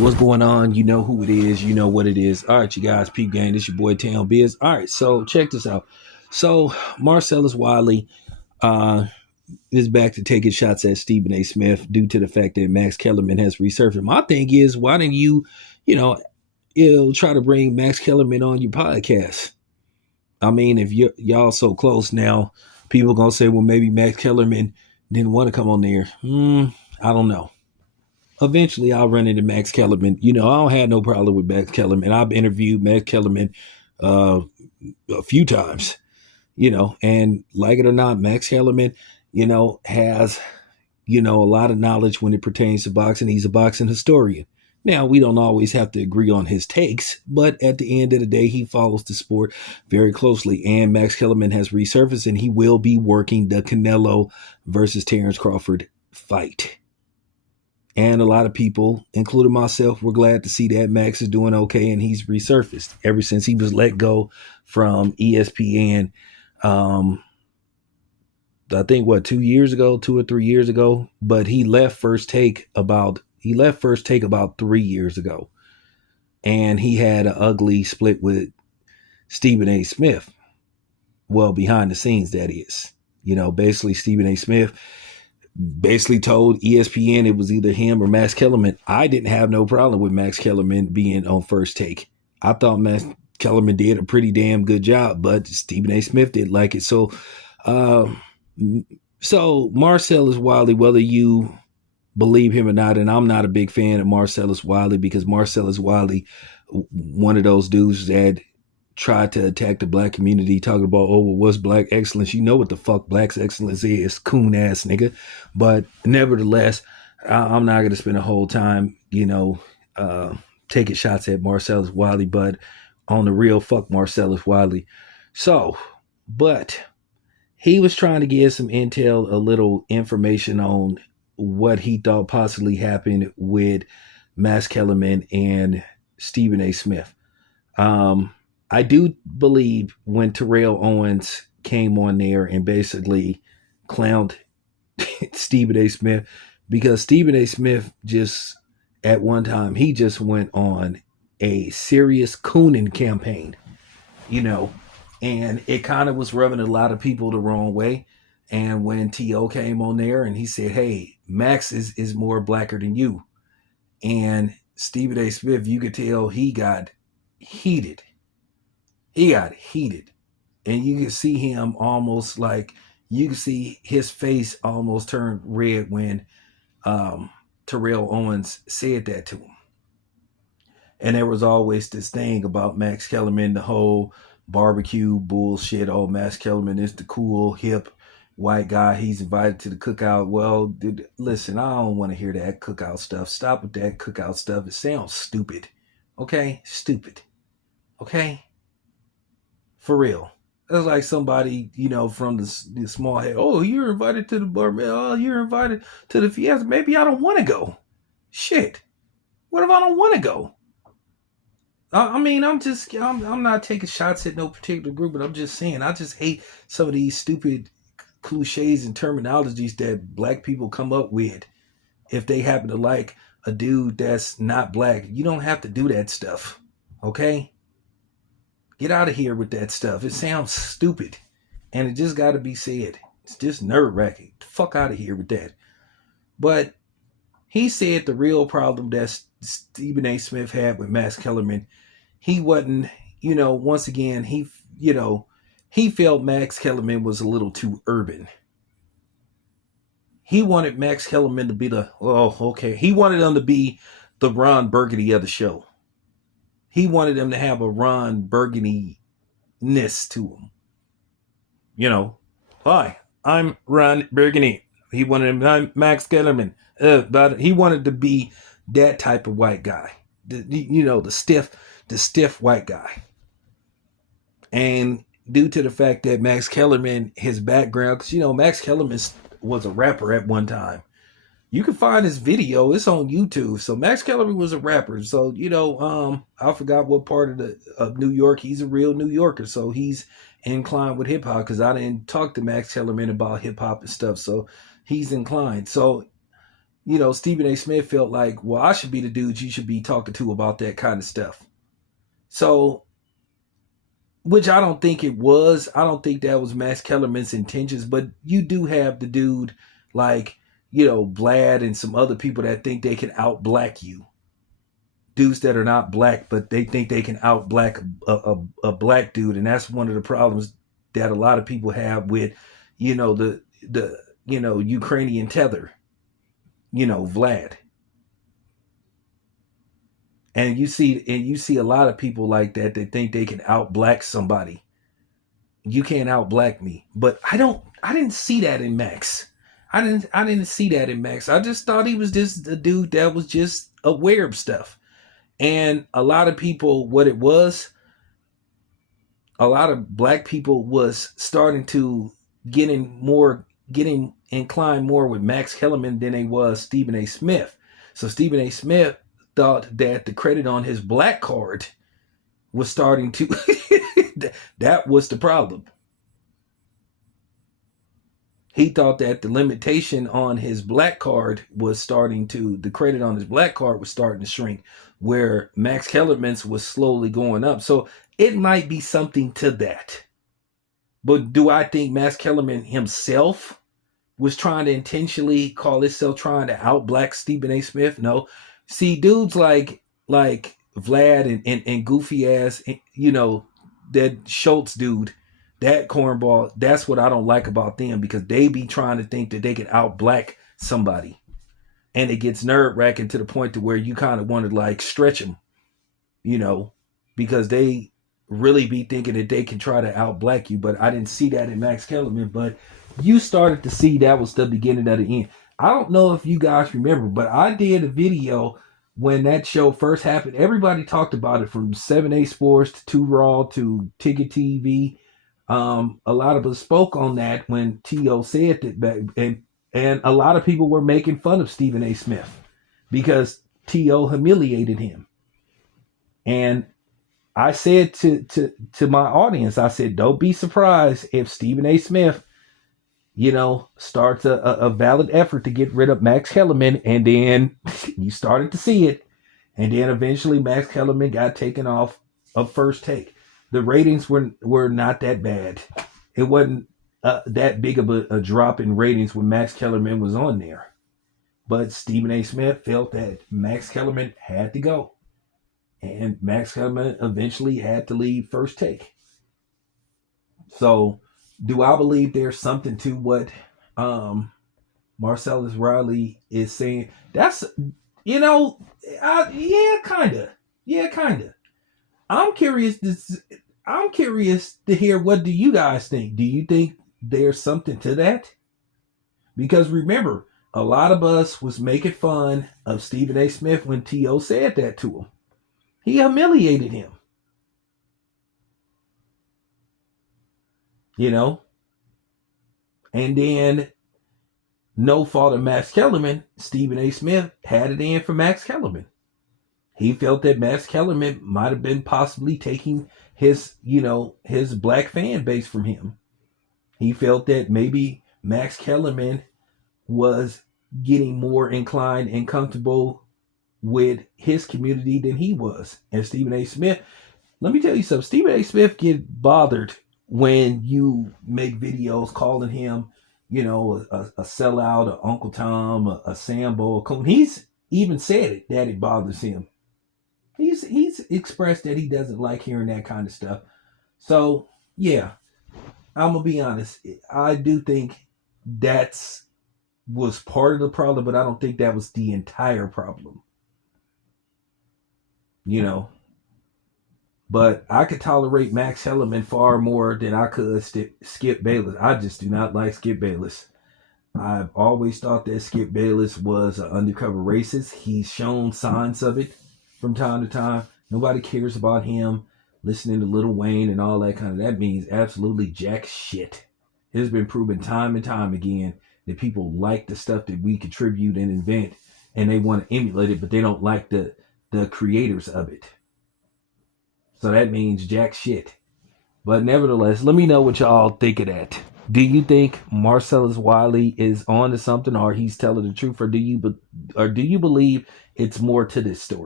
what's going on? You know who it is. You know what it is. All right, you guys, peep gang. This your boy Town Biz. All right, so check this out. So Marcellus Wiley is back to taking shots at Stephen A. Smith due to the fact that Max Kellerman has resurfaced. My thing is, why didn't you try to bring Max Kellerman on your podcast? I mean, if y'all so close now, people gonna say, well, maybe Max Kellerman didn't want to come on there. I don't know. Eventually I'll run into Max Kellerman. I don't have no problem with Max Kellerman. I've interviewed Max Kellerman uh, a few times, and like it or not, Max Kellerman, has, a lot of knowledge when it pertains to boxing. He's a boxing historian. Now, we don't always have to agree on his takes, but at the end of the day, he follows the sport very closely. And Max Kellerman has resurfaced, and he will be working the Canelo versus Terrence Crawford fight. And a lot of people, including myself, were glad to see that Max is doing okay and he's resurfaced ever since he was let go from ESPN. I think 2 or 3 years ago, but he left First Take about 3 years ago. And he had an ugly split with Stephen A. Smith. Well, behind the scenes, that is. Basically Stephen A. Smith basically told ESPN it was either him or Max Kellerman. I didn't have no problem with Max Kellerman being on First Take. I thought Max Kellerman did a pretty damn good job, but Stephen A. Smith didn't like it. So Marcellus Wiley, whether you believe him or not, and I'm not a big fan of Marcellus Wiley because Marcellus Wiley, one of those dudes that tried to attack the black community, talking about, what's black excellence? You know what the fuck black excellence is, coon ass nigga. But nevertheless, I'm not going to spend a whole time, taking shots at Marcellus Wiley, but on the real, fuck Marcellus Wiley. So, but he was trying to get some intel, a little information on what he thought possibly happened with Max Kellerman and Stephen A. Smith. I do believe when Terrell Owens came on there and basically clowned Stephen A. Smith, because Stephen A. Smith just, at one time, he just went on a serious cooning campaign, and it kind of was rubbing a lot of people the wrong way. And when T.O. came on there and he said, hey, Max is more blacker than you. And Stephen A. Smith, you could tell he got heated. He got heated, and you can see him almost you can see his face almost turn red when Terrell Owens said that to him. And there was always this thing about Max Kellerman, the whole barbecue bullshit. Oh, Max Kellerman is the cool, hip, white guy. He's invited to the cookout. Well, listen, I don't want to hear that cookout stuff. Stop with that cookout stuff. It sounds stupid. Okay? Stupid. Okay? For real. It's like somebody, from the small head. Oh, you're invited to the bar. Oh, you're invited to the fiesta. Maybe I don't want to go. Shit. What if I don't want to go? I mean, I'm not taking shots at no particular group, but I'm just saying, I just hate some of these stupid cliches and terminologies that black people come up with. If they happen to like a dude that's not black, you don't have to do that stuff. Okay? Get out of here with that stuff. It sounds stupid. And it just got to be said. It's just nerve-wracking. Fuck out of here with that. But he said the real problem that Stephen A. Smith had with Max Kellerman, he wasn't, once again, he felt Max Kellerman was a little too urban. He wanted Max Kellerman to be he wanted him to be the Ron Burgundy of the show. He wanted him to have a Ron Burgundy-ness to him. Hi, I'm Ron Burgundy. He wanted him, I'm Max Kellerman. But he wanted to be that type of white guy. The stiff white guy. And due to the fact that Max Kellerman, his background, because, Max Kellerman was a rapper at one time. You can find his video. It's on YouTube. So Max Kellerman was a rapper. So, I forgot what part of New York. He's a real New Yorker. So he's inclined with hip hop, because I didn't talk to Max Kellerman about hip hop and stuff. So he's inclined. So Stephen A. Smith felt like, well, I should be the dude you should be talking to about that kind of stuff. So, which I don't think it was. I don't think that was Max Kellerman's intentions, but you do have the dude like, Vlad and some other people that think they can out black you. Dudes that are not black, but they think they can out black a black dude. And that's one of the problems that a lot of people have with, the Ukrainian tether, Vlad. And you see a lot of people like that that think they can out black somebody. You can't out black me. But I didn't see that in Max. I didn't see that in Max. I just thought he was just a dude that was just aware of stuff. And a lot of people, what it was, a lot of black people was starting to getting inclined more with Max Kellerman than they was Stephen A. Smith. So Stephen A. Smith thought that the credit on his black card was starting to that was the problem. He thought that the limitation on his black card was the credit on his black card was starting to shrink, where Max Kellerman's was slowly going up. So it might be something to that. But do I think Max Kellerman himself was trying to intentionally call himself trying to out black Stephen A. Smith? No. See, dudes like Vlad and goofy ass, that Schultz dude, that cornball, that's what I don't like about them, because they be trying to think that they can out black somebody. And it gets nerve wracking to the point to where you kind of want to like stretch them, because they really be thinking that they can try to out black you. But I didn't see that in Max Kellerman, but you started to see that was the beginning of the end. I don't know if you guys remember, but I did a video when that show first happened. Everybody talked about it, from 7A Sports to 2 Raw to Ticket TV. A lot of us spoke on that when T.O. said that back, and a lot of people were making fun of Stephen A. Smith because T.O. humiliated him. And I said to my audience, I said, don't be surprised if Stephen A. Smith, starts a valid effort to get rid of Max Kellerman, and then you started to see it. And then eventually Max Kellerman got taken off of First Take. The ratings were not that bad. It wasn't that big of a drop in ratings when Max Kellerman was on there. But Stephen A. Smith felt that Max Kellerman had to go. And Max Kellerman eventually had to leave First Take. So, do I believe there's something to what Marcella Wiley is saying? That's, yeah, kind of. Yeah, kind of. I'm curious to hear, what do you guys think? Do you think there's something to that? Because remember, a lot of us was making fun of Stephen A. Smith when T.O. said that to him. He humiliated him. And then, no fault of Max Kellerman, Stephen A. Smith had it in for Max Kellerman. He felt that Max Kellerman might have been possibly taking his black fan base from him. He felt that maybe Max Kellerman was getting more inclined and comfortable with his community than he was. And Stephen A. Smith, let me tell you something, Stephen A. Smith get bothered when you make videos calling him, a sellout, a Uncle Tom, a Sambo, a Coon. He's even said it, that it bothers him. He's expressed that he doesn't like hearing that kind of stuff. So, yeah, I'm going to be honest. I do think that's was part of the problem, but I don't think that was the entire problem. But I could tolerate Max Kellerman far more than I could Skip Bayless. I just do not like Skip Bayless. I've always thought that Skip Bayless was an undercover racist. He's shown signs of it from time to time. Nobody cares about him listening to Lil Wayne and all that kind of. That means absolutely jack shit. It has been proven time and time again that people like the stuff that we contribute and invent, and they want to emulate it, but they don't like the creators of it. So that means jack shit. But nevertheless, let me know what y'all think of that. Do you think Marcellus Wiley is on to something, or he's telling the truth, or do you believe it's more to this story?